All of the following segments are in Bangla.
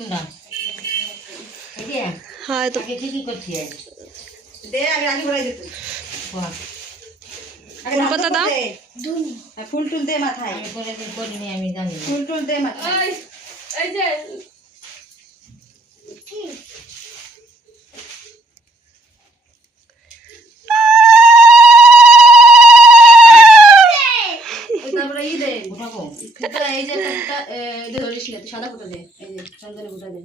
কোনটা এই হ্যাঁ তো আগে কি করছিস দে আগে আগে ভরাই দে তুই বাহ আগে ফুল পাতা দাও। ফুল টুল দে মাথায় আমি কোনোদিন করিনি আমি জানি না ফুল টুল দে মাথায় এই যে তারপরে ই দে উঠাবো ফুটা এই যে ফুটা এই ধরিস না সাদা ফুটা দে এই যে চন্দনে ফুটা দে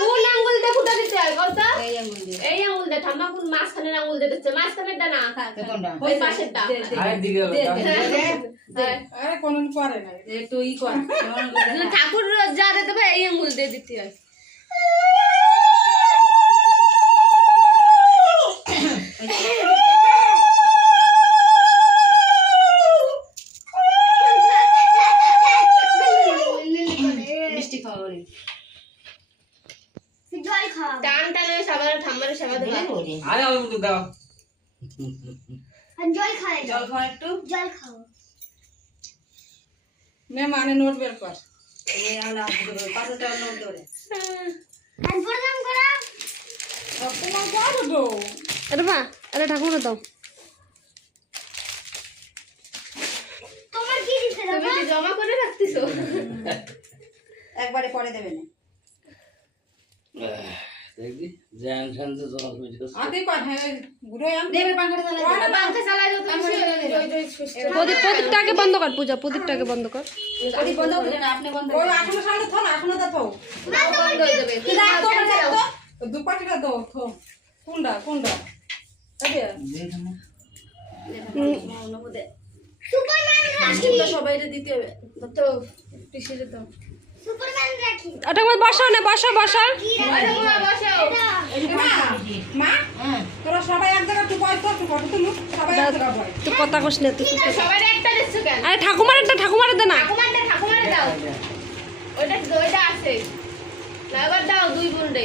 কোন আঙ্গুল দিয়ে ফুটা দিতে হয় কথা এই আঙ্গুল দে ঠাম্মা কোন মাঝখানের আঙ্গুল দিয়ে দিচ্ছে মাঝখানের দা না কোনটা ওই পাশেরটা আরে দিলে আরে কোন করে না একটু ই কর ঠাকুর যা দিতে হবে এই আঙ্গুল দিয়ে দিতে হয় মিষ্টি খাওয়া বলি টান টান ওই সবার ঠাম্মার সেবা দেবা আরে আমি তো দাও জল খাও একটু নে মানে নোট বের কর এই আমরা 5 টাকা নোট ধরে আরে মা আরে ঠাকুর দাও। তুমি কি জমা করে রাখতিছো একবারে পরে দেবে না দেখবি জ্যান ঠ্যান তো জল হয়ে যাচ্ছে আগে কর হ্যাঁ গুড়ো আম দেবে পাঙ্খাটা চালাই পাঙ্খা চালাই দাও তুমি প্রদীপটাকে বন্ধ কর পূজা, প্রদীপটাকে বন্ধ কর। ওই বন্ধ করে না আপনি বন্ধ ওই এখনো সামনে থো না এখনো দা থো বন্ধ হয়ে যাবে তুই রাখ তো দুপাটিটা দাও থো কোনটা আরে সবাইরে দিতে হবে তো পিছিয়ে দাও ওটা মত বসাও না, বসাও বসাও। মা তোরা সবাই এক জায়গায় তুই বয় তো ফটো তুলু সবাই এক জায়গায় বয় তুই কথা কস না তুই। সবাইরে একটা দিচ্ছ কেন আরে ঠাকুমারে দে না। ঠাকুমারে দাও ওইটা আছে না এবার দাও দুই বোন রে